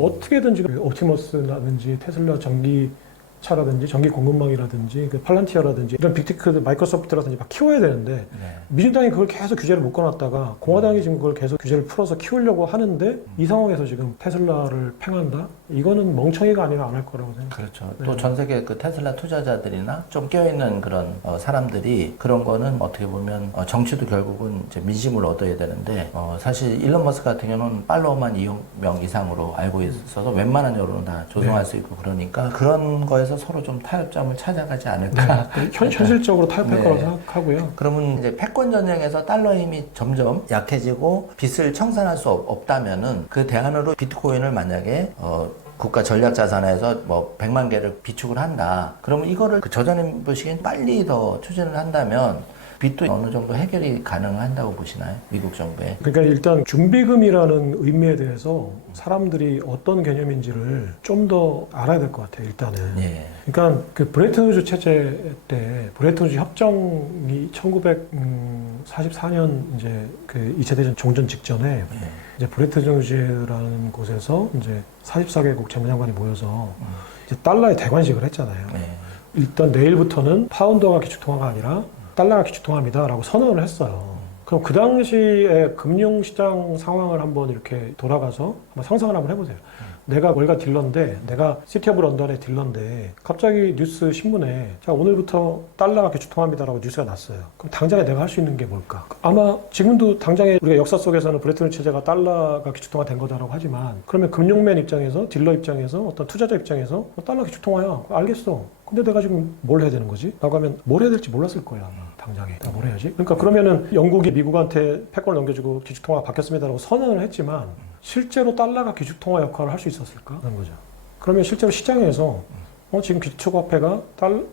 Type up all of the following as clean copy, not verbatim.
어떻게든지 옵티머스라든지 테슬라 전기차라든지 전기 공급망이라든지 그 팔란티어라든지 이런 빅테크 마이크로소프트라든지 막 키워야 되는데 민주당이 그걸 계속 규제를 묶어놨다가 공화당이 지금 그걸 계속 규제를 풀어서 키우려고 하는데 이 상황에서 지금 테슬라를 팽한다? 이거는 멍청이가 아니라 안 할 거라고 생각합니다. 그렇죠. 네. 또 전 세계 그 테슬라 투자자들이나 좀 껴있는 그런 사람들이 그런 거는 어떻게 보면 정치도 결국은 이제 민심을 얻어야 되는데 사실 일론 머스크 같은 경우는 팔로워만 2억 명 이상으로 알고 있어서 웬만한 여론은 다 조성할 수 있고 그러니까 그런 거에서 서로 좀 타협점을 찾아가지 않을까. 현실적으로 타협할 네. 거라고 생각하고요. 그러면 이제 패권 전쟁에서 달러 힘이 점점 약해지고 빚을 청산할 수 없다면은 그 대안으로 비트코인을 만약에 국가 전략 자산에서 뭐 100만 개를 비축을 한다. 그러면 이거를 그 저자님 보시기엔 빨리 더 추진을 한다면 빚도 어느 정도 해결이 가능한다고 보시나요? 미국 정부에. 그러니까 일단 준비금이라는 의미에 대해서 사람들이 어떤 개념인지를 좀 더 알아야 될 것 같아요. 일단은. 예. 그러니까 그 브레튼 우즈 체제 때 브레튼 우즈 협정이 1944년 이제 그 2차 대전 종전 직전에 이제 브레튼 우즈라는 곳에서 이제 44개국 재무장관이 모여서 이제 달러에 대관식을 했잖아요. 일단 내일부터는 파운드가 기축통화가 아니라 달러가 기축통화입니다라고 선언을 했어요. 그럼 그 당시에 금융시장 상황을 한번 이렇게 돌아가서 한번 상상을 한번 해보세요. 내가 월가 딜러인데, 내가 시티 오브 런던의 딜러인데 갑자기 뉴스 신문에 자 오늘부터 달러가 기축통화입니다라고 뉴스가 났어요. 그럼 당장에 내가 할 수 있는 게 뭘까? 아마 지금도 당장에 우리가 역사 속에서는 브레튼 우즈 체제가 달러가 기축통화 된 거다라고 하지만 그러면 금융맨 입장에서, 딜러 입장에서, 어떤 투자자 입장에서 달러 기축통화야. 알겠어. 근데 내가 지금 뭘 해야 되는 거지? 라고 하면 뭘 해야 될지 몰랐을 거야. 당장에. 내가 뭘 해야지? 그러니까 그러면은 영국이 미국한테 패권을 넘겨주고 기축통화가 바뀌었습니다라고 선언을 했지만 실제로 달러가 기축통화 역할을 할 수 있었을까? 하는 거죠. 그러면 실제로 시장에서 지금 기축화폐가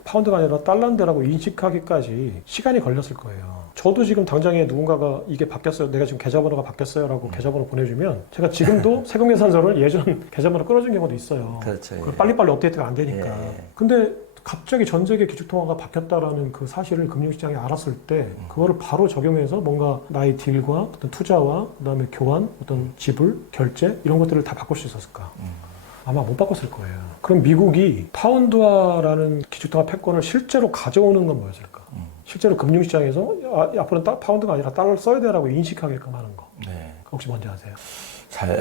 파운드가 아니라 달러인데라고 인식하기까지 시간이 걸렸을 거예요. 저도 지금 당장에 누군가가 이게 바뀌었어요. 내가 지금 계좌번호가 바뀌었어요. 라고 계좌번호 보내주면 제가 지금도 세금계산서를 예전 계좌번호 끌어준 경우도 있어요. 그렇죠. 그걸 빨리빨리 업데이트가 안 되니까. 예. 근데 갑자기 전 세계 기축통화가 바뀌었다라는 그 사실을 금융시장이 알았을 때 그거를 바로 적용해서 뭔가 나의 딜과 어떤 투자와 그다음에 교환, 어떤 지불, 결제 이런 것들을 다 바꿀 수 있었을까? 아마 못 바꿨을 거예요. 그럼 미국이 파운드화라는 기축통화 패권을 실제로 가져오는 건 뭐였을까? 실제로 금융시장에서 앞으로는 파운드가 아니라 달러를 써야 되라고 인식하게끔 하는 거. 네. 혹시 뭔지 아세요? 잘.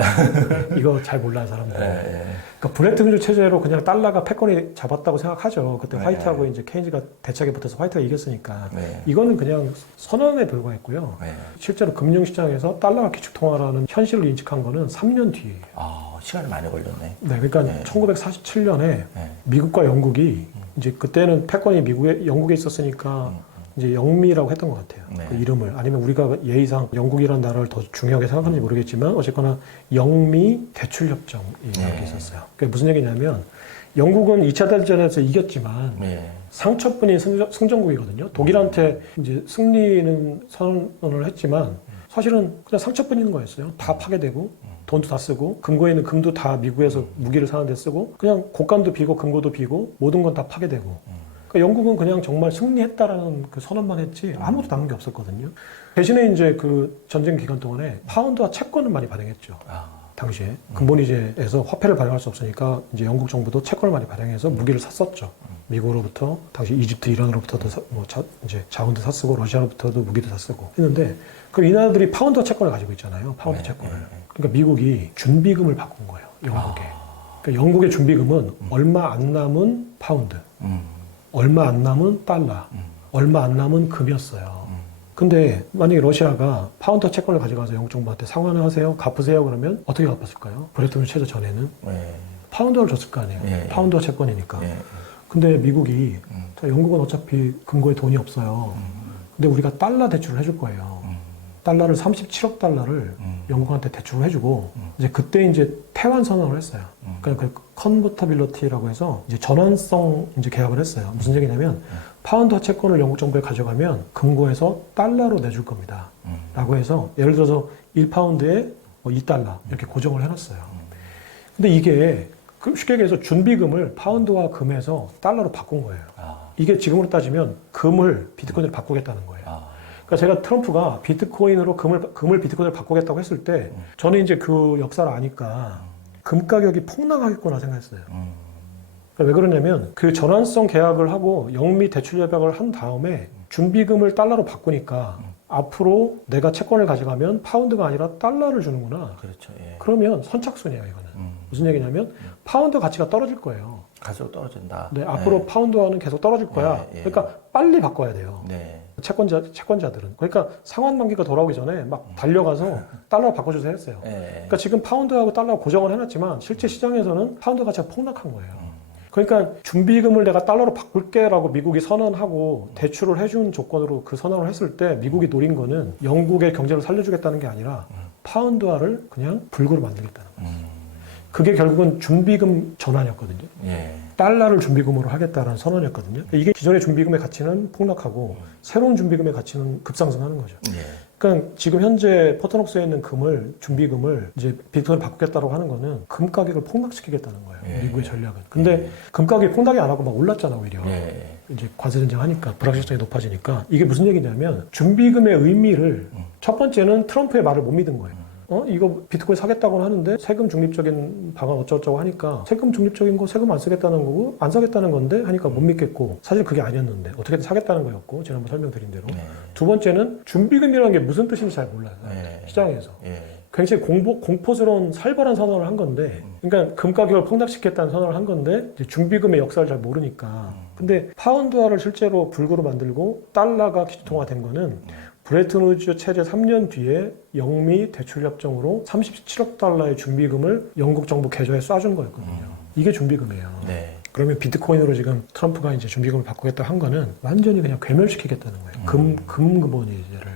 이거 잘 몰라요, 사람들. 네. 그러니까 브레튼 우즈 체제로 그냥 달러가 패권이 잡았다고 생각하죠. 그때 네. 화이트하고 이제 케인즈가 대책에 붙어서 화이트가 이겼으니까. 네. 이거는 그냥 선언에 불과했고요. 네. 실제로 금융시장에서 달러가 기축통화라는 현실을 인식한 거는 3년 뒤에요. 시간이 많이 걸렸네. 네, 그러니까 네. 1947년에 네. 미국과 영국이 이제 그때는 패권이 영국에 있었으니까 이제 영미라고 했던 것 같아요. 네. 그 이름을. 아니면 우리가 예의상 영국이라는 나라를 더 중요하게 생각하는지 모르겠지만 어쨌거나 영미 대출협정이라는 게 있었어요. 그게 무슨 얘기냐면 영국은 2차 대전에서 이겼지만 네. 상처뿐인 승전국이거든요. 독일한테 이제 승리는 선언을 했지만 사실은 그냥 상처뿐인 거였어요. 다 파괴되고 돈도 다 쓰고 금고에 있는 금도 다 미국에서 무기를 사는 데 쓰고 그냥 곡간도 비고 금고도 비고 모든 건 다 파괴되고 그러니까 영국은 그냥 정말 승리했다라는 그 선언만 했지 아무것도 남은 게 없었거든요. 대신에 이제 그 전쟁 기간 동안에 파운드와 채권을 많이 발행했죠. 당시에 근본위제에서 화폐를 발행할 수 없으니까 이제 영국 정부도 채권을 많이 발행해서 무기를 샀었죠. 미국으로부터 당시 이집트, 이란으로부터도 이제 자원도 샀쓰고 러시아로부터도 무기도 샀쓰고 했는데 그럼 이 나라들이 파운드와 채권을 가지고 있잖아요. 파운드 채권을. 그러니까 미국이 준비금을 바꾼 거예요. 영국에. 그러니까 영국의 준비금은 얼마 안 남은 파운드, 얼마 안 남은 달러, 얼마 안 남은 금이었어요. 근데 만약에 러시아가 파운드 채권을 가져가서 영국 정부한테 상환하세요, 갚으세요 그러면 어떻게 갚았을까요? 브레튼 우즈 체제 전에는 파운드를 줬을 거 아니에요. 파운드와 채권이니까. 근데 미국이 자, 영국은 어차피 금고에 돈이 없어요. 근데 우리가 달러 대출을 해줄 거예요. 달러를 37억 달러를 영국한테 대출을 해주고 이제 그때 이제 태환 선언을 했어요. 그러니까 그 컨버터빌리티라고 해서 이제 전환성 이제 계약을 했어요. 무슨 얘기냐면 파운드와 채권을 영국 정부에 가져가면 금고에서 달러로 내줄 겁니다. 라고 해서 예를 들어서 1파운드에 뭐 2달러 이렇게 고정을 해놨어요. 근데 이게 쉽게 얘기해서 준비금을 파운드와 금에서 달러로 바꾼 거예요. 이게 지금으로 따지면 금을 비트코인으로 바꾸겠다는 거예요. 그러니까 제가 트럼프가 비트코인으로 금을 비트코인으로 바꾸겠다고 했을 때 저는 이제 그 역사를 아니까 금 가격이 폭락하겠구나 생각했어요. 왜 그러냐면 그 전환성 계약을 하고 영미 대출 예약을 한 다음에 준비금을 달러로 바꾸니까 앞으로 내가 채권을 가져가면 파운드가 아니라 달러를 주는구나. 그렇죠. 예. 그러면 선착순이에요, 이거는. 무슨 얘기냐면 파운드 가치가 떨어질 거예요. 가격 떨어진다. 네, 앞으로 파운드화는 계속 떨어질 거야. 예, 예. 그러니까 빨리 바꿔야 돼요. 네. 채권자들은. 그러니까 상환 만기가 돌아오기 전에 막 달려가서 달러 바꿔주세요 했어요. 예. 그러니까 지금 파운드하고 달러 고정을 해놨지만 실제 시장에서는 파운드 가치가 폭락한 거예요. 그러니까 준비금을 내가 달러로 바꿀게라고 미국이 선언하고 대출을 해준 조건으로 그 선언을 했을 때 미국이 노린 거는 영국의 경제를 살려주겠다는 게 아니라 파운드화를 그냥 불구로 만들겠다는 거예요. 그게 결국은 준비금 전환이었거든요. 예. 달러를 준비금으로 하겠다는 선언이었거든요. 이게 기존의 준비금의 가치는 폭락하고 새로운 준비금의 가치는 급상승하는 거죠. 예. 그러니까 지금 현재 포트녹스에 있는 준비금을 이제 비트코인 바꾸겠다고 하는 거는 금 가격을 폭락시키겠다는 거예요. 예. 미국의 전략은. 근데 금 가격이 폭락이 안 하고 막 올랐잖아, 오히려. 예. 이제 관세 전쟁 하니까 불확실성이 높아지니까 이게 무슨 얘기냐면 준비금의 의미를 첫 번째는 트럼프의 말을 못 믿은 거예요. 이거 비트코인 사겠다고는 하는데 세금 중립적인 방안 어쩌고저쩌고 하니까 세금 중립적인 거 세금 안 쓰겠다는 거고 안 사겠다는 건데 하니까 못 믿겠고 사실 그게 아니었는데 어떻게든 사겠다는 거였고 지난번 설명드린 대로 두 번째는 준비금이라는 게 무슨 뜻인지 잘 몰라요. 시장에서. 굉장히 공포스러운 살벌한 선언을 한 건데 그러니까 금 가격을 폭락시켰다는 선언을 한 건데 이제 준비금의 역사를 잘 모르니까 근데 파운드화를 실제로 불구로 만들고 달러가 기준통화된 거는 브레튼-우즈 체제 3년 뒤에 영미 대출협정으로 37억 달러의 준비금을 영국 정부 계좌에 쏴준 거였거든요. 이게 준비금이에요. 네. 그러면 비트코인으로 지금 트럼프가 이제 준비금을 바꾸겠다 한 거는 완전히 그냥 괴멸시키겠다는 거예요. 금본위제를.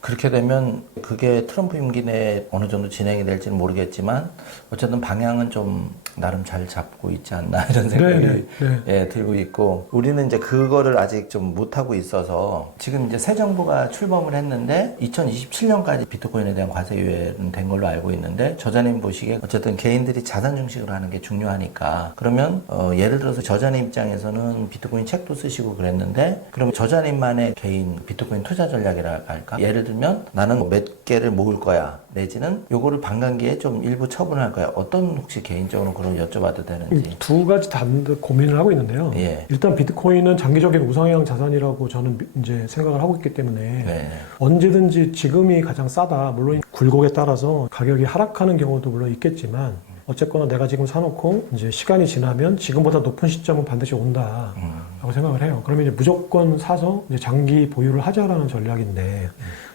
그렇게 되면 그게 트럼프 임기 내에 어느 정도 진행이 될지는 모르겠지만 어쨌든 방향은 좀 나름 잘 잡고 있지 않나 이런 생각이 예, 들고 있고 우리는 이제 그거를 아직 좀 못하고 있어서 지금 이제 새 정부가 출범을 했는데 2027년까지 비트코인에 대한 과세 유예는 된 걸로 알고 있는데 저자님 보시기에 어쨌든 개인들이 자산 증식을 하는 게 중요하니까 그러면 예를 들어서 저자님 입장에서는 비트코인 책도 쓰시고 그랬는데 그러면 저자님만의 개인 비트코인 투자 전략이라 할까 예를 들면 나는 몇 개를 모을 거야 내지는 요거를 반감기에 좀 일부 처분할 거야 어떤 혹시 개인적으로 그런 여쭤봐도 되는지 두 가지 다 고민을 하고 있는데요. 예. 일단 비트코인은 장기적인 우상향 자산이라고 저는 이제 생각을 하고 있기 때문에 언제든지 지금이 가장 싸다. 물론 굴곡에 따라서 가격이 하락하는 경우도 물론 있겠지만 어쨌거나 내가 지금 사놓고 이제 시간이 지나면 지금보다 높은 시점은 반드시 온다라고 생각을 해요. 그러면 이제 무조건 사서 이제 장기 보유를 하자라는 전략인데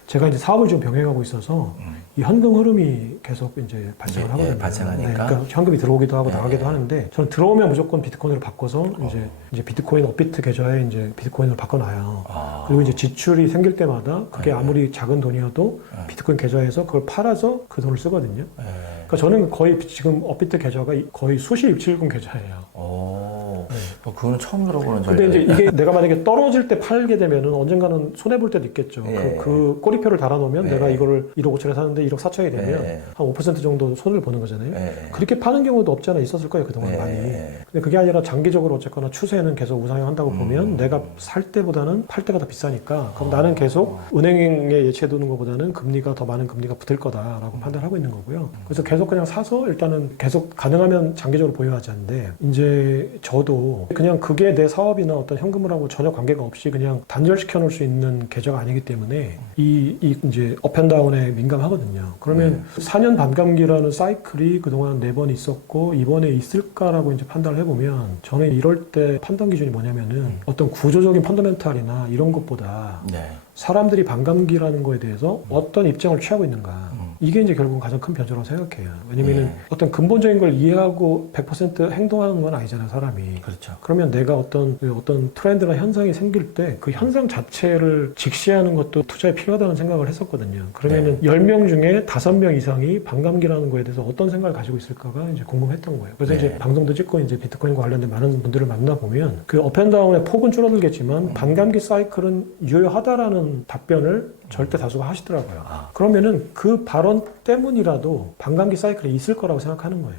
제가 이제 사업을 좀 병행하고 있어서 이 현금 흐름이 계속 이제 발생을 하거든요. 발생하니까. 네, 그러니까 현금이 들어오기도 하고 나가기도 하는데 저는 들어오면 무조건 비트코인으로 바꿔서 이제 비트코인 업비트 계좌에 이제 비트코인으로 바꿔놔요. 그리고 이제 지출이 생길 때마다 그게 아무리 작은 돈이어도 비트코인 계좌에서 그걸 팔아서 그 돈을 쓰거든요. 그러니까 저는 거의 지금 업비트 계좌가 거의 수시 입출금 계좌예요. 그거는 처음 들어보는 근데 전략. 이제 이게 내가 만약에 떨어질 때 팔게 되면은 언젠가는 손해볼 때도 있겠죠. 그 꼬리표를 달아놓으면 내가 이거를 1억 5천에 사는데 1억 4천이 되면 한 5% 정도 손해를 보는 거잖아요. 그렇게 파는 경우도 없지 않아 있었을 거예요. 그동안 많이. 근데 그게 아니라 장기적으로 어쨌거나 추세는 계속 우상향한다고 보면 내가 살 때보다는 팔 때가 더 비싸니까 그럼 나는 계속 은행에 예치해두는 것보다는 금리가 더 많은 금리가 붙을 거다라고 판단하고 있는 거고요. 그래서 계속 그냥 사서 일단은 계속 가능하면 장기적으로 보유하자는데 이제 저도 그냥 그게 내 사업이나 어떤 현금을하고 전혀 관계가 없이 그냥 단절시켜 놓을 수 있는 계좌가 아니기 때문에 이 이제 업앤다운에 민감하거든요. 그러면 4년 반감기라는 사이클이 그동안 4번 있었고 이번에 있을까라고 이제 판단을 해보면 저는 이럴 때 판단 기준이 뭐냐면은 어떤 구조적인 펀더멘탈이나 이런 것보다 사람들이 반감기라는 거에 대해서 어떤 입장을 취하고 있는가. 이게 이제 결국 가장 큰 변수라고 생각해요. 왜냐면은 어떤 근본적인 걸 이해하고 100% 행동하는 건 아니잖아요, 사람이. 그렇죠. 그러면 내가 어떤 트렌드나 현상이 생길 때 그 현상 자체를 직시하는 것도 투자에 필요하다는 생각을 했었거든요. 그러면은 10명 중에 5명 이상이 반감기라는 거에 대해서 어떤 생각을 가지고 있을까가 이제 궁금했던 거예요. 그래서 이제 방송도 찍고 이제 비트코인과 관련된 많은 분들을 만나보면 그 업앤다운의 폭은 줄어들겠지만 반감기 사이클은 유효하다라는 답변을 절대 다수가 하시더라고요. 그러면은 그 발언 때문이라도 반감기 사이클이 있을 거라고 생각하는 거예요.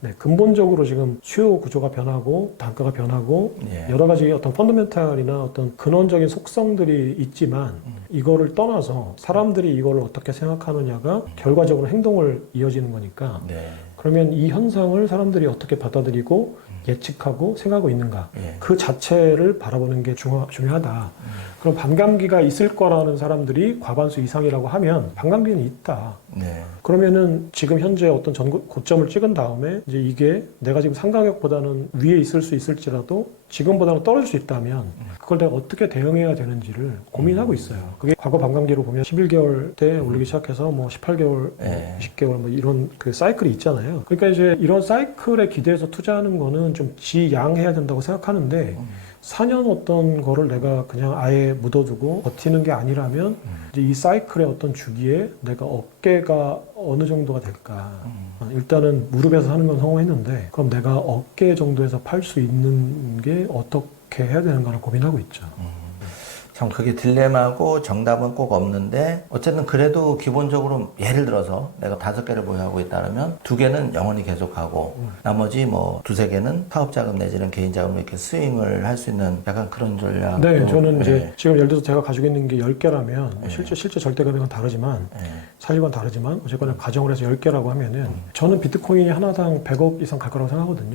네, 근본적으로 지금 수요 구조가 변하고 단가가 변하고 여러 가지 어떤 펀더멘탈이나 어떤 근원적인 속성들이 있지만 이거를 떠나서 사람들이 이걸 어떻게 생각하느냐가 결과적으로 행동을 이어지는 거니까 그러면 이 현상을 사람들이 어떻게 받아들이고 예측하고 생각하고 있는가. 예. 그 자체를 바라보는 게 중요하다. 그럼 반감기가 있을 거라는 사람들이 과반수 이상이라고 하면 반감기는 있다. 네. 그러면은 지금 현재 어떤 고점을 찍은 다음에 이제 이게 내가 지금 상가격보다는 위에 있을 수 있을지라도 지금보다는 떨어질 수 있다면 그걸 내가 어떻게 대응해야 되는지를 고민하고 있어요. 그게 과거 반감기로 보면 11개월 때 올리기 시작해서 뭐 18개월, 네. 20개월 뭐 이런 그 사이클이 있잖아요. 그러니까 이제 이런 사이클에 기대해서 투자하는 거는 좀 지양해야 된다고 생각하는데 4년 어떤 거를 내가 그냥 아예 묻어두고 버티는 게 아니라면 이제 이 사이클의 어떤 주기에 내가 어깨가 어느 정도가 될까. 일단은 무릎에서 하는 건 성공했는데 그럼 내가 어깨 정도에서 팔 수 있는 게 어떻게 해야 되는가를 고민하고 있죠. 참 그게 딜레마고 정답은 꼭 없는데 어쨌든 그래도 기본적으로 예를 들어서 내가 5개를 보유하고 있다면 2개는 영원히 계속하고 나머지 뭐 2-3개는 사업자금 내지는 개인자금으로 이렇게 스윙을 할 수 있는 약간 그런 전략. 네, 저는 이제 지금 예를 들어서 제가 가지고 있는 게 10개라면 실제 절대 금액은 다르지만 사실과는 다르지만 어쨌거나 가정을 해서 10개라고 하면은 저는 비트코인이 하나당 100억 이상 갈 거라고 생각하거든요.